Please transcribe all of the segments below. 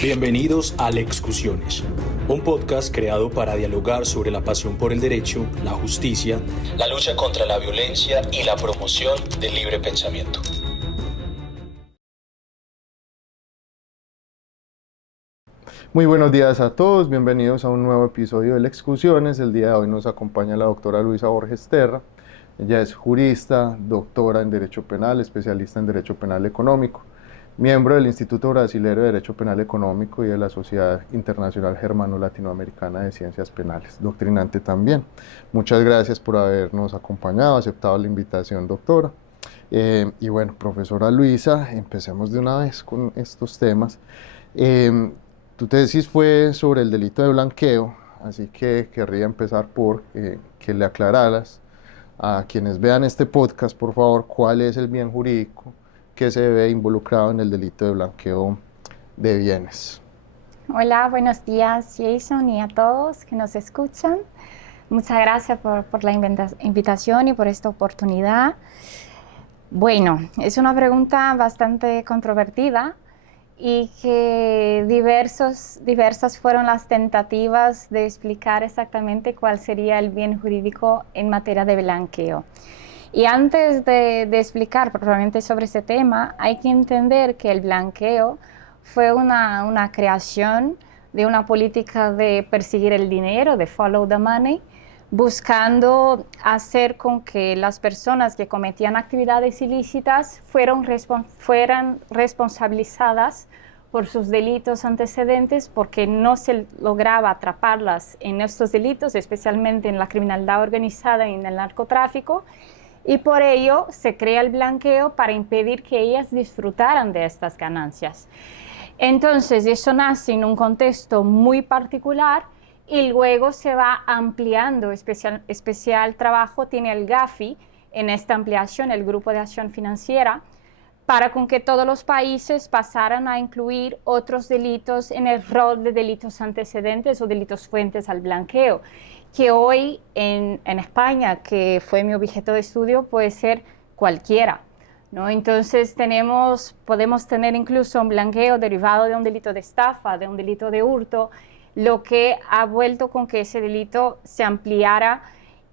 Bienvenidos a Lexcusiones, un podcast creado para dialogar sobre la pasión por el derecho, la justicia, la lucha contra la violencia y la promoción del libre pensamiento. Muy buenos días a todos, bienvenidos a un nuevo episodio de Lexcusiones. El día de hoy nos acompaña la doctora Luisa Borges Terra. Ella es jurista, doctora en Derecho Penal, especialista en Derecho Penal Económico, miembro del Instituto Brasilero de Derecho Penal Económico y de la Sociedad Internacional Germano-Latinoamericana de Ciencias Penales, doctrinante también. Muchas gracias por habernos acompañado, aceptado la invitación, doctora. Y bueno, profesora Luisa, empecemos de una vez con estos temas. Tu tesis fue sobre el delito de blanqueo, así que querría empezar por que le aclararas a quienes vean este podcast, por favor, cuál es el bien jurídico que se ve involucrado en el delito de blanqueo de bienes. Hola, buenos días Jason y a todos que nos escuchan. Muchas gracias por la invitación y por esta oportunidad. Bueno, es una pregunta bastante controvertida y que diversas fueron las tentativas de explicar exactamente cuál sería el bien jurídico en materia de blanqueo. Y antes de explicar probablemente sobre ese tema, hay que entender que el blanqueo fue una creación de una política de perseguir el dinero, de follow the money, buscando hacer con que las personas que cometían actividades ilícitas fueran responsabilizadas por sus delitos antecedentes, porque no se lograba atraparlas en estos delitos, especialmente en la criminalidad organizada y en el narcotráfico, y por ello se crea el blanqueo para impedir que ellas disfrutaran de estas ganancias. Entonces, eso nace en un contexto muy particular y luego se va ampliando. Especial trabajo tiene el GAFI en esta ampliación, el Grupo de Acción Financiera, para con que todos los países pasaran a incluir otros delitos en el rol de delitos antecedentes o delitos fuentes al blanqueo, que hoy en España, que fue mi objeto de estudio, puede ser cualquiera, ¿no? Entonces podemos tener incluso un blanqueo derivado de un delito de estafa, de un delito de hurto, lo que ha vuelto con que ese delito se ampliara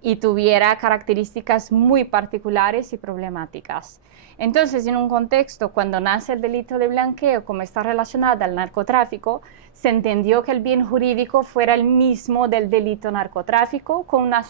y tuviera características muy particulares y problemáticas. Entonces, en un contexto, cuando nace el delito de blanqueo, como está relacionado al narcotráfico, se entendió que el bien jurídico fuera el mismo del delito narcotráfico, con una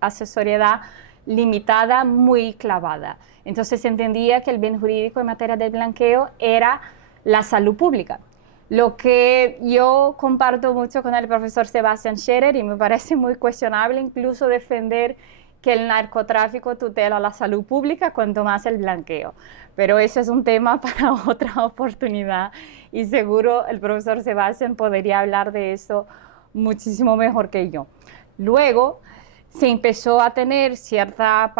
accesoriedad limitada, muy clavada. Entonces, se entendía que el bien jurídico en materia de blanqueo era la salud pública. Lo que yo comparto mucho con el profesor Sebastian Scherer, y me parece muy cuestionable incluso defender que el narcotráfico tutela la salud pública, cuanto más el blanqueo. Pero eso es un tema para otra oportunidad y seguro el profesor Sebastian podría hablar de eso muchísimo mejor que yo. Luego se empezó a tener cierta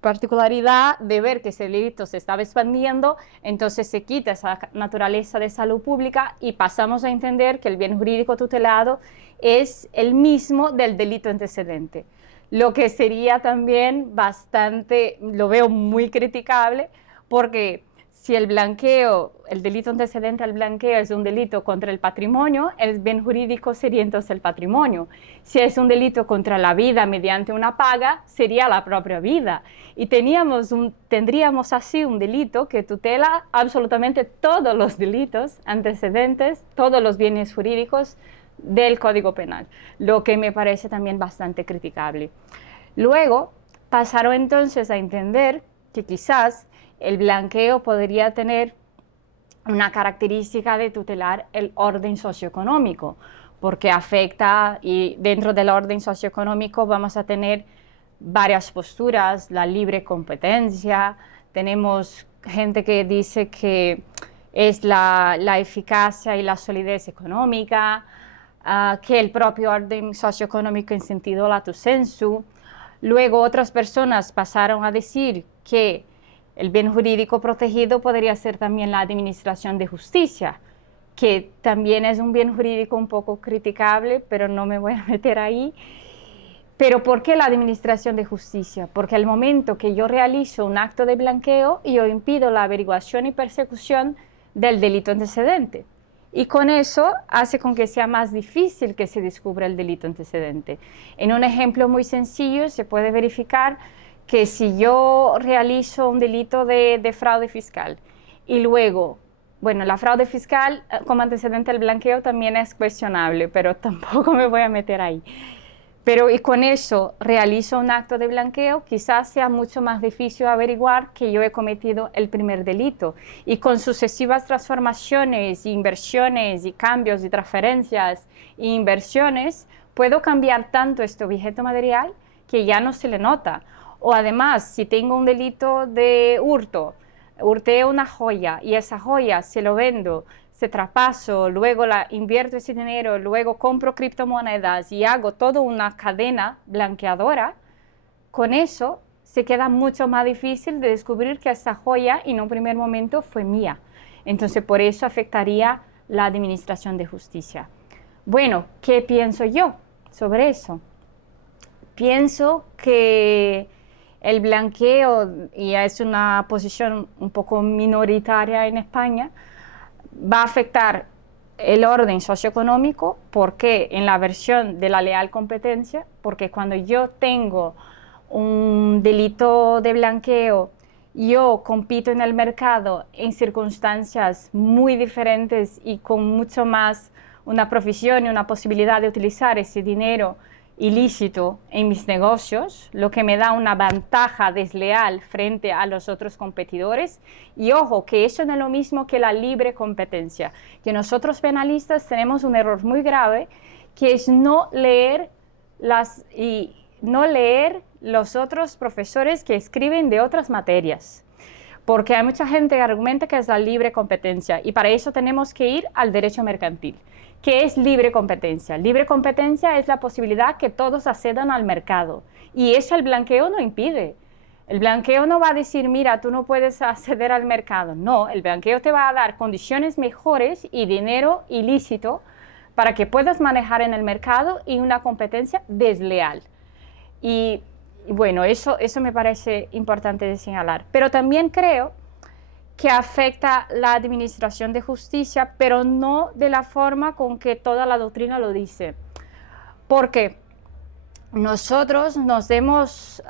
particularidad de ver que ese delito se estaba expandiendo, entonces se quita esa naturaleza de salud pública y pasamos a entender que el bien jurídico tutelado es el mismo del delito antecedente. Lo que sería también bastante, lo veo muy criticable, porque si el delito antecedente al blanqueo es un delito contra el patrimonio, el bien jurídico sería entonces el patrimonio. Si es un delito contra la vida mediante una paga, sería la propia vida. Y tendríamos así un delito que tutela absolutamente todos los delitos antecedentes, todos los bienes jurídicos del Código Penal, lo que me parece también bastante criticable. Luego pasaron entonces a entender que quizás el blanqueo podría tener una característica de tutelar el orden socioeconómico, porque afecta, y dentro del orden socioeconómico vamos a tener varias posturas: la libre competencia, tenemos gente que dice que es la eficacia y la solidez económica, que el propio orden socioeconómico en sentido lato sensu. Luego otras personas pasaron a decir que el bien jurídico protegido podría ser también la administración de justicia, que también es un bien jurídico un poco criticable, pero no me voy a meter ahí. Pero ¿por qué la administración de justicia? Porque al momento que yo realizo un acto de blanqueo, yo impido la averiguación y persecución del delito antecedente. y con eso hace con que sea más difícil que se descubra el delito antecedente. En un ejemplo muy sencillo se puede verificar que si yo realizo un delito de fraude fiscal y luego, bueno, la fraude fiscal como antecedente al blanqueo también es cuestionable, pero tampoco me voy a meter ahí. Pero y con eso realizo un acto de blanqueo, quizás sea mucho más difícil averiguar que yo he cometido el primer delito. Y con sucesivas transformaciones, inversiones y cambios y transferencias e inversiones, puedo cambiar tanto este objeto material que ya no se le nota. O además, si tengo un delito de hurto, hurté una joya y esa joya se lo vendo, se traspaso, luego invierto ese dinero, luego compro criptomonedas y hago toda una cadena blanqueadora, con eso se queda mucho más difícil de descubrir que esa joya en un primer momento fue mía. Entonces, por eso afectaría la administración de justicia. Bueno, ¿qué pienso yo sobre eso? Pienso que el blanqueo, y es una posición un poco minoritaria en España, va a afectar el orden socioeconómico, porque en la versión de la leal competencia, porque cuando yo tengo un delito de blanqueo, yo compito en el mercado en circunstancias muy diferentes y con mucho más una profesión y una posibilidad de utilizar ese dinero ilícito en mis negocios, lo que me da una ventaja desleal frente a los otros competidores. Y ojo, que eso no es lo mismo que la libre competencia, que nosotros penalistas tenemos un error muy grave, que es no leer los otros profesores que escriben de otras materias. Porque hay mucha gente que argumenta que es la libre competencia y para eso tenemos que ir al derecho mercantil. ¿Qué es libre competencia? Libre competencia es la posibilidad que todos accedan al mercado y eso el blanqueo no impide. El blanqueo no va a decir, mira, tú no puedes acceder al mercado. No, el blanqueo te va a dar condiciones mejores y dinero ilícito para que puedas manejar en el mercado y una competencia desleal. Y bueno, eso me parece importante de señalar. Pero también creo que afecta la administración de justicia, pero no de la forma con que toda la doctrina lo dice. Porque nosotros nos hemos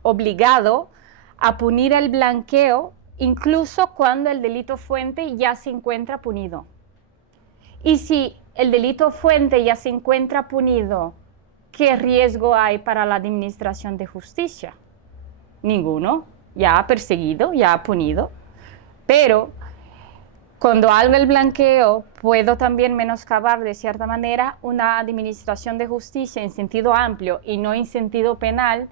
obligado a punir el blanqueo incluso cuando el delito fuente ya se encuentra punido. Y si el delito fuente ya se encuentra punido, ¿qué riesgo hay para la administración de justicia? Ninguno. Ya ha perseguido, ya ha punido, pero cuando hago el blanqueo puedo también menoscabar de cierta manera una administración de justicia en sentido amplio y no en sentido penal,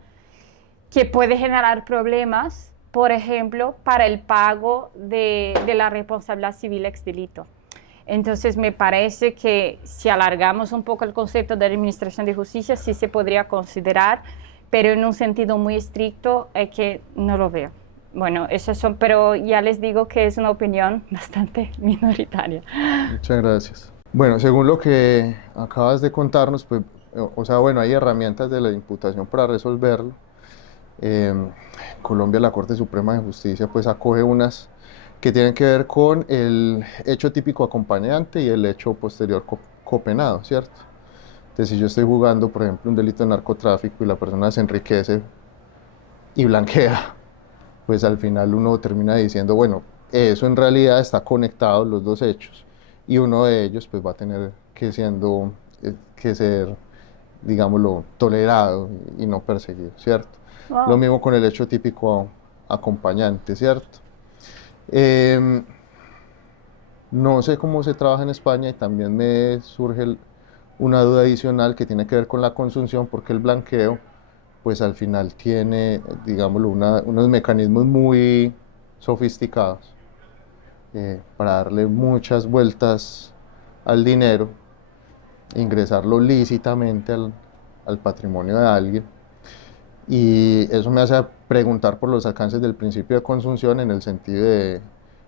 que puede generar problemas, por ejemplo, para el pago de la responsabilidad civil ex delito. Entonces me parece que si alargamos un poco el concepto de administración de justicia sí se podría considerar, pero en un sentido muy estricto es que no lo veo. Bueno, pero ya les digo que es una opinión bastante minoritaria. Muchas gracias. Bueno, según lo que acabas de contarnos, pues, o sea, bueno, hay herramientas de la imputación para resolverlo. En Colombia la Corte Suprema de Justicia pues acoge unas que tienen que ver con el hecho típico acompañante y el hecho posterior copenado, ¿cierto? Entonces, si yo estoy jugando, por ejemplo, un delito de narcotráfico y la persona se enriquece y blanquea, pues al final uno termina diciendo, bueno, eso en realidad está conectado, los dos hechos, y uno de ellos pues va a tener que ser, digámoslo, tolerado y no perseguido, ¿cierto? Wow. Lo mismo con el hecho típico acompañante, ¿cierto? No sé cómo se trabaja en España y también me surge una duda adicional que tiene que ver con la consunción, porque el blanqueo pues al final tiene, digámoslo, unos mecanismos muy sofisticados para darle muchas vueltas al dinero, ingresarlo lícitamente al patrimonio de alguien, y eso me hace preguntar por los alcances del principio de consunción en el sentido de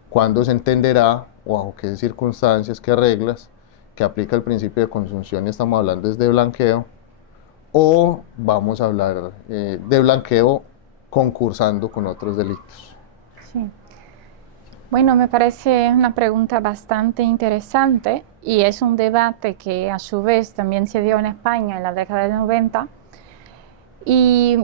cuándo se entenderá o bajo qué circunstancias, qué reglas que aplica el principio de consunción y estamos hablando desde blanqueo, o vamos a hablar de blanqueo concursando con otros delitos. Sí. Bueno, me parece una pregunta bastante interesante y es un debate que a su vez también se dio en España en la década de 90 y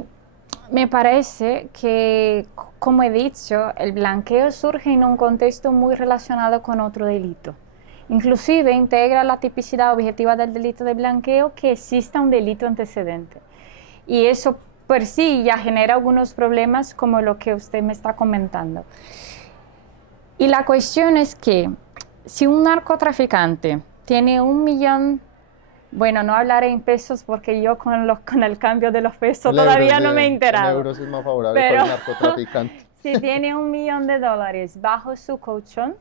me parece que, como he dicho, el blanqueo surge en un contexto muy relacionado con otro delito. Inclusive integra la tipicidad objetiva del delito de blanqueo que exista un delito antecedente. Y eso por sí ya genera algunos problemas como lo que usted me está comentando. Y la cuestión es que si un narcotraficante tiene 1 millón, bueno, no hablaré en pesos porque yo con el cambio de los pesos todavía no me he enterado. En euros es más favorable Pero para el narcotraficante. si tiene $1 millón bajo su colchón,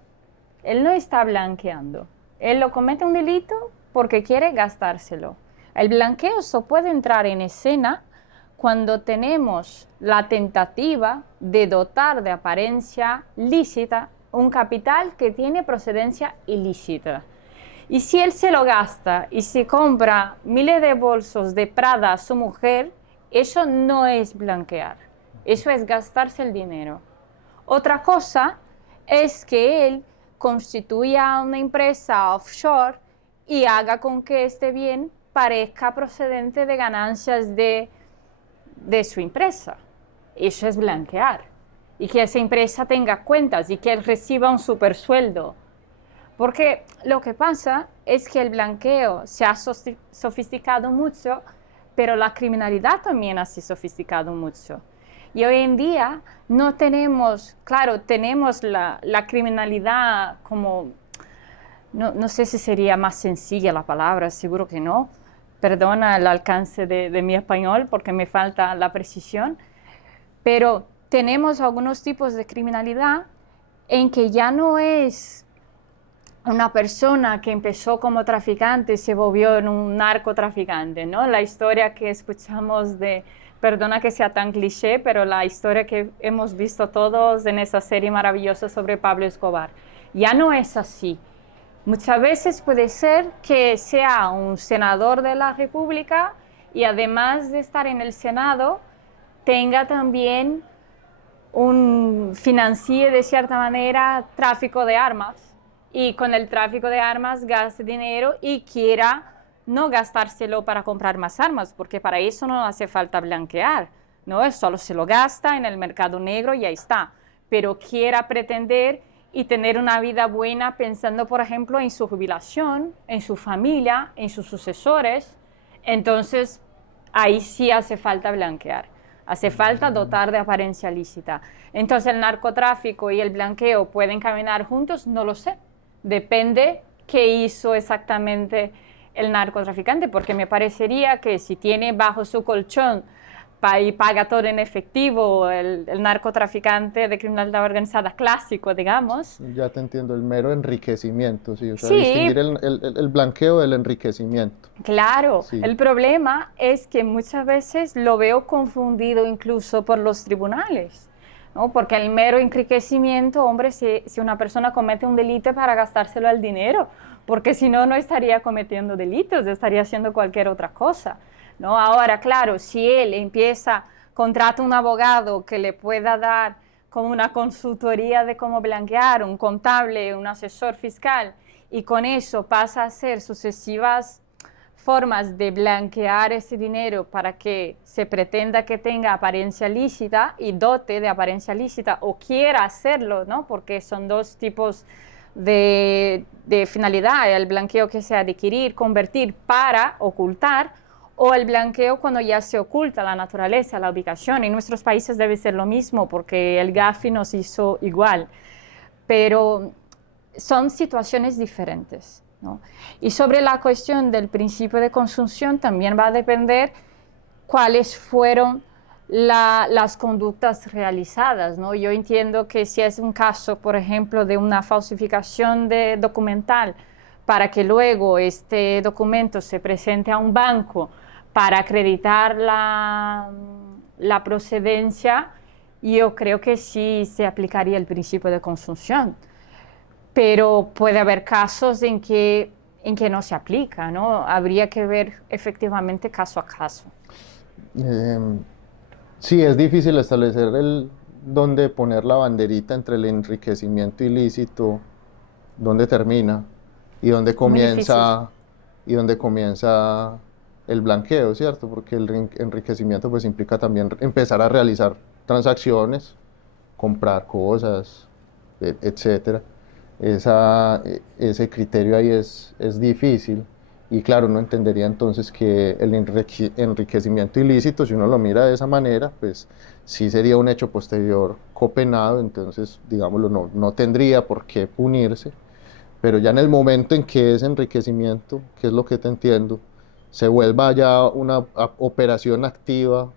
él no está blanqueando. Él lo comete un delito porque quiere gastárselo. El blanqueo solo puede entrar en escena cuando tenemos la tentativa de dotar de apariencia lícita un capital que tiene procedencia ilícita. Y si él se lo gasta y se compra miles de bolsos de Prada a su mujer, eso no es blanquear, eso es gastarse el dinero. Otra cosa es que él constituya una empresa offshore y haga con que este bien parezca procedente de ganancias de su empresa. Eso es blanquear. Y que esa empresa tenga cuentas y que él reciba un supersueldo. Porque lo que pasa es que el blanqueo se ha sofisticado mucho, pero la criminalidad también se ha sofisticado mucho. Y hoy en día no tenemos, claro, tenemos la criminalidad como, no sé si sería más sencilla la palabra, seguro que no. Perdona el alcance de mi español porque me falta la precisión, pero tenemos algunos tipos de criminalidad en que ya no es una persona que empezó como traficante y se volvió en un narcotraficante, ¿no? La historia que escuchamos perdona que sea tan cliché, pero la historia que hemos visto todos en esa serie maravillosa sobre Pablo Escobar. Ya no es así. Muchas veces puede ser que sea un senador de la República y además de estar en el Senado, tenga también financie de cierta manera tráfico de armas y con el tráfico de armas gaste dinero y quiera no gastárselo para comprar más armas, porque para eso no hace falta blanquear, ¿no? Solo se lo gasta en el mercado negro y ahí está, pero quiera pretender y tener una vida buena pensando, por ejemplo, en su jubilación, en su familia, en sus sucesores, entonces ahí sí hace falta blanquear. Hace falta dotar de apariencia lícita. Entonces, ¿el narcotráfico y el blanqueo pueden caminar juntos? No lo sé. Depende qué hizo exactamente el narcotraficante, porque me parecería que si tiene bajo su colchón y paga todo en efectivo, el narcotraficante de criminalidad organizada clásico, digamos. Ya te entiendo, el mero enriquecimiento, sí, o sea, Sí. distinguir el blanqueo del enriquecimiento. Claro, Sí. El problema es que muchas veces lo veo confundido incluso por los tribunales, ¿no? Porque el mero enriquecimiento, hombre, si una persona comete un delito para gastárselo al dinero, porque si no, no estaría cometiendo delitos, estaría haciendo cualquier otra cosa, ¿no? Ahora, claro, si él contrata un abogado que le pueda dar como una consultoría de cómo blanquear, un contable, un asesor fiscal, y con eso pasa a hacer sucesivas formas de blanquear ese dinero para que se pretenda que tenga apariencia lícita y dote de apariencia lícita o quiera hacerlo, ¿no? Porque son dos tipos de finalidad, el blanqueo que sea adquirir, convertir para ocultar, o el blanqueo cuando ya se oculta la naturaleza, la ubicación. En nuestros países debe ser lo mismo porque el Gafi nos hizo igual, pero son situaciones diferentes, ¿no? Y sobre la cuestión del principio de consunción también va a depender cuáles fueron las conductas realizadas, ¿no? Yo entiendo que si es un caso, por ejemplo, de una falsificación de documental para que luego este documento se presente a un banco para acreditar la procedencia, yo creo que sí se aplicaría el principio de consunción. Pero puede haber casos en que no se aplica, ¿no? Habría que ver efectivamente caso a caso. Sí, es difícil establecer dónde poner la banderita entre el enriquecimiento ilícito, dónde termina y dónde comienza el blanqueo, ¿cierto? Porque el enriquecimiento pues implica también empezar a realizar transacciones, comprar cosas, etcétera. Ese criterio ahí es difícil y claro, uno entendería entonces que el enriquecimiento ilícito, si uno lo mira de esa manera, pues sí sería un hecho posterior copenado, entonces digámoslo, no tendría por qué punirse, pero ya en el momento en que ese enriquecimiento, que es lo que te entiendo, se vuelva ya una operación activa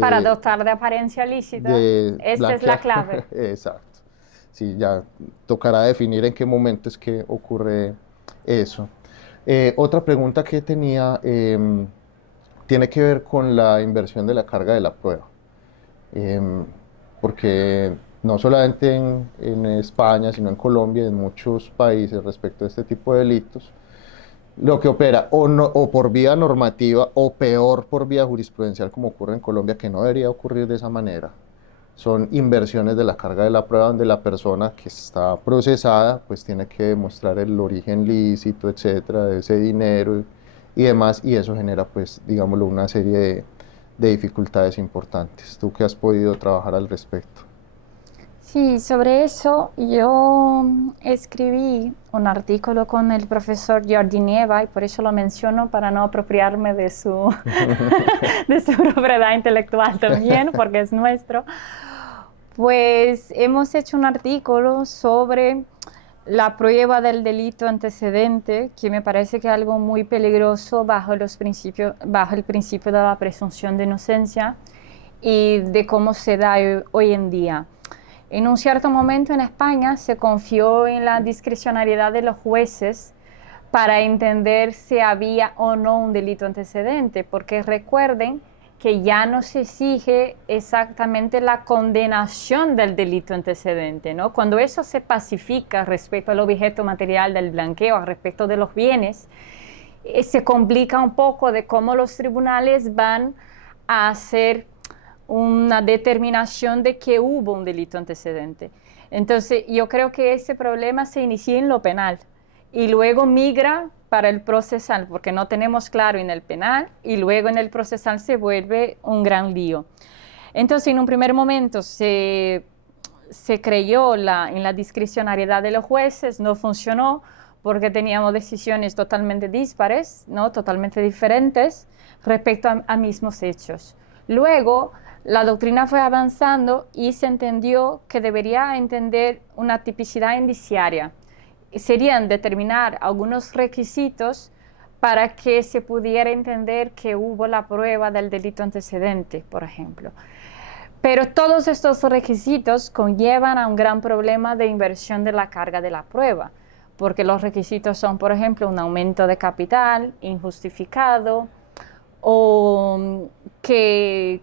para dotar de apariencia lícita, esta es la clave. Exacto. Sí, ya tocará definir en qué momento es que ocurre eso. Otra pregunta que tenía tiene que ver con la inversión de la carga de la prueba. Porque no solamente en España, sino en Colombia y en muchos países respecto a este tipo de delitos, lo que opera o por vía normativa o peor por vía jurisprudencial como ocurre en Colombia, que no debería ocurrir de esa manera, son inversiones de la carga de la prueba donde la persona que está procesada pues tiene que demostrar el origen lícito, etcétera, de ese dinero y demás, y eso genera pues digámoslo una serie de dificultades importantes. ¿Tú qué has podido trabajar al respecto? Sí, sobre eso yo escribí un artículo con el profesor Jordi Nieva y por eso lo menciono para no apropiarme de su, de su propiedad intelectual también, porque es nuestro. Pues hemos hecho un artículo sobre la prueba del delito antecedente, que me parece que es algo muy peligroso bajo el principio de la presunción de inocencia y de cómo se da hoy en día. En un cierto momento en España se confió en la discrecionalidad de los jueces para entender si había o no un delito antecedente, porque recuerden que ya no se exige exactamente la condenación del delito antecedente, ¿no? Cuando eso se pacifica respecto al objeto material del blanqueo, respecto de los bienes, se complica un poco de cómo los tribunales van a hacer una determinación de que hubo un delito antecedente. Entonces, yo creo que ese problema se inicia en lo penal y luego migra para el procesal, porque no tenemos claro en el penal y luego en el procesal se vuelve un gran lío. Entonces, en un primer momento se creyó en la discrecionalidad de los jueces, no funcionó porque teníamos decisiones totalmente dispares, ¿no? Totalmente diferentes respecto a mismos hechos. Luego, la doctrina fue avanzando y se entendió que debería entender una tipicidad indiciaria. Serían determinar algunos requisitos para que se pudiera entender que hubo la prueba del delito antecedente, por ejemplo. Pero todos estos requisitos conllevan a un gran problema de inversión de la carga de la prueba, porque los requisitos son, por ejemplo, un aumento de capital injustificado o que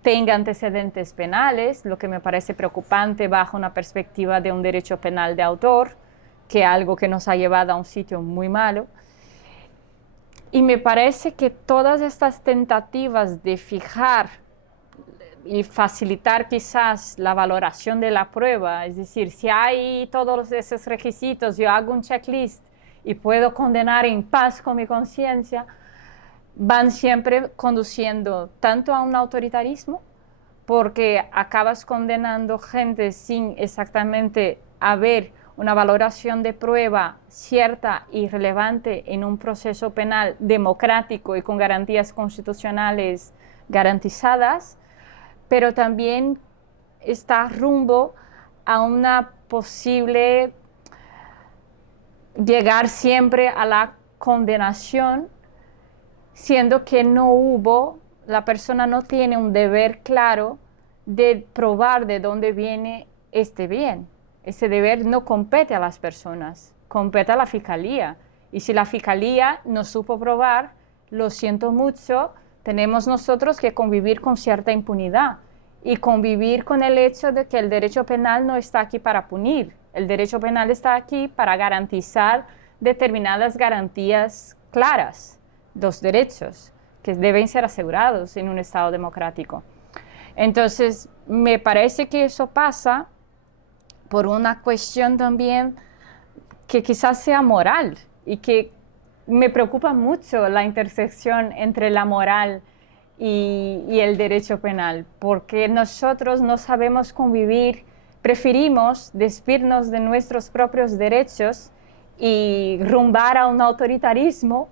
tenga antecedentes penales, lo que me parece preocupante bajo una perspectiva de un derecho penal de autor, que es algo que nos ha llevado a un sitio muy malo. Y me parece que todas estas tentativas de fijar y facilitar quizás la valoración de la prueba, es decir, si hay todos esos requisitos, yo hago un checklist y puedo condenar en paz con mi conciencia, van siempre conduciendo tanto a un autoritarismo, porque acabas condenando gente sin exactamente haber una valoración de prueba cierta y relevante en un proceso penal democrático y con garantías constitucionales garantizadas, pero también está rumbo a una posible llegar siempre a la condenación, siendo que la persona no tiene un deber claro de probar de dónde viene este bien. Ese deber no compete a las personas, compete a la fiscalía. Y si la fiscalía no supo probar, lo siento mucho, tenemos nosotros que convivir con cierta impunidad y convivir con el hecho de que el derecho penal no está aquí para punir. El derecho penal está aquí para garantizar determinadas garantías claras, los derechos que deben ser asegurados en un Estado democrático. Entonces, me parece que eso pasa por una cuestión también que quizás sea moral y que me preocupa mucho la intersección entre la moral y el derecho penal, porque nosotros no sabemos convivir, preferimos desviarnos de nuestros propios derechos y rumbar a un autoritarismo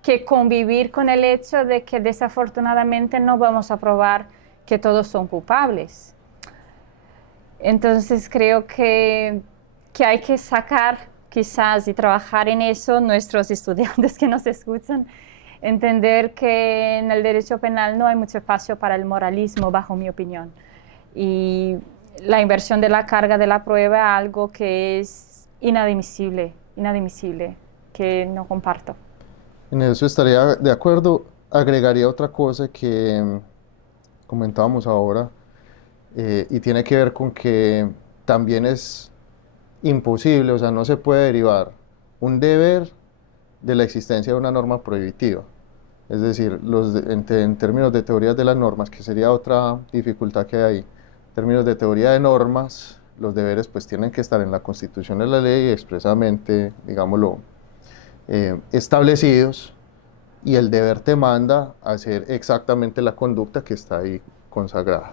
que convivir con el hecho de que desafortunadamente no vamos a probar que todos son culpables. Entonces creo que hay que sacar quizás y trabajar en eso nuestros estudiantes que nos escuchan, entender que en el derecho penal no hay mucho espacio para el moralismo, bajo mi opinión. Y la inversión de la carga de la prueba es algo que es inadmisible, que no comparto. En eso estaría de acuerdo. Agregaría otra cosa que comentábamos ahora y tiene que ver con que también es imposible, o sea, no se puede derivar un deber de la existencia de una norma prohibitiva. Es decir, en términos de teorías de las normas, que sería otra dificultad que hay ahí, en términos de teoría de normas, los deberes pues tienen que estar en la Constitución, en la ley, expresamente, digámoslo, establecidos, y el deber te manda a hacer exactamente la conducta que está ahí consagrada.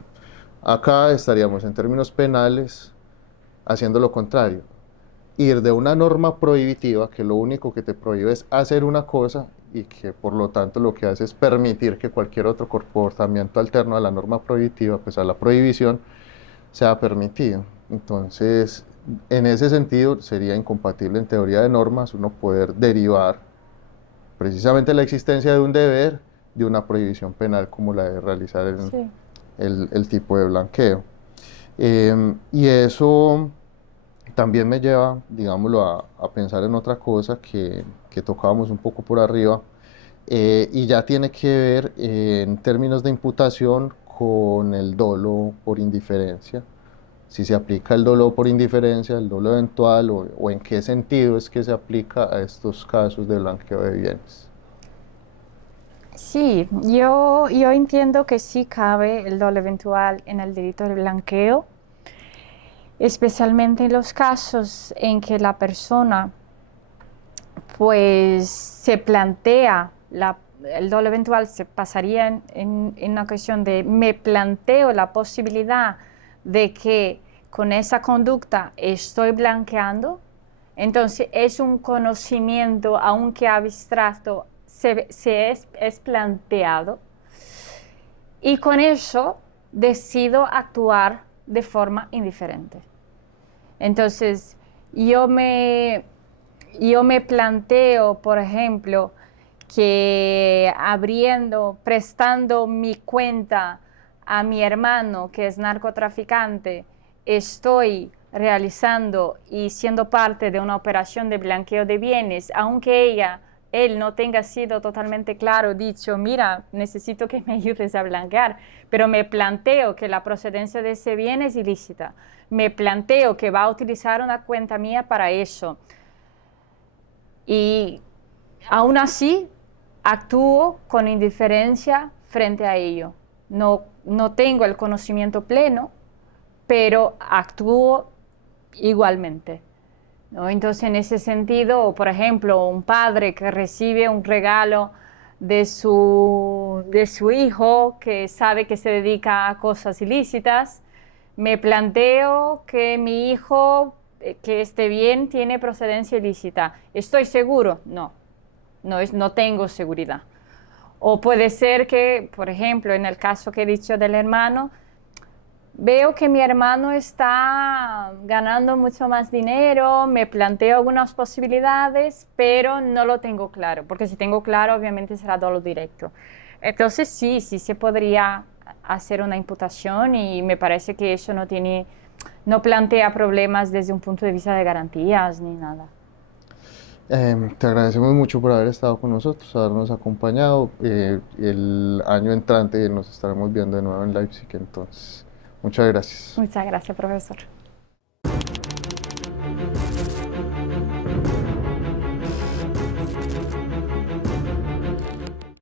Acá estaríamos en términos penales haciendo lo contrario, ir de una norma prohibitiva que lo único que te prohíbe es hacer una cosa y que por lo tanto lo que hace es permitir que cualquier otro comportamiento alterno a la norma prohibitiva, pues a la prohibición, sea permitido. Entonces, en ese sentido sería incompatible en teoría de normas uno poder derivar precisamente la existencia de un deber de una prohibición penal como la de realizar el tipo de blanqueo. Y eso también me lleva, digámoslo, a pensar en otra cosa que tocábamos un poco por arriba, y ya tiene que ver en términos de imputación con el dolo por indiferencia. Si se aplica el dolo por indiferencia, el dolo eventual, o en qué sentido es que se aplica a estos casos de blanqueo de bienes. Sí, yo entiendo que sí cabe el dolo eventual en el delito de blanqueo, especialmente en los casos en que la persona pues se plantea, el dolo eventual se pasaría en una cuestión de me planteo la posibilidad de que con esa conducta estoy blanqueando, entonces es un conocimiento, aunque abstracto, es planteado, y con eso decido actuar de forma indiferente. Entonces, yo me planteo, por ejemplo, que prestando mi cuenta a mi hermano que es narcotraficante, estoy realizando y siendo parte de una operación de blanqueo de bienes, aunque él no tenga sido totalmente claro, dicho, mira, necesito que me ayudes a blanquear, pero me planteo que la procedencia de ese bien es ilícita, me planteo que va a utilizar una cuenta mía para eso, y aún así actúo con indiferencia frente a ello. No tengo el conocimiento pleno, pero actúo igualmente, ¿no? Entonces, en ese sentido, por ejemplo, un padre que recibe un regalo de su hijo que sabe que se dedica a cosas ilícitas, me planteo que mi hijo, que este bien tiene procedencia ilícita. ¿Estoy seguro? No tengo seguridad. O puede ser que, por ejemplo, en el caso que he dicho del hermano, veo que mi hermano está ganando mucho más dinero, me planteo algunas posibilidades, pero no lo tengo claro, porque si tengo claro, obviamente será dolo directo. Entonces sí se podría hacer una imputación, y me parece que eso no plantea problemas desde un punto de vista de garantías ni nada. Te agradecemos mucho por haber estado con nosotros, habernos acompañado. El año entrante nos estaremos viendo de nuevo en Leipzig, entonces muchas gracias. Muchas gracias, profesor.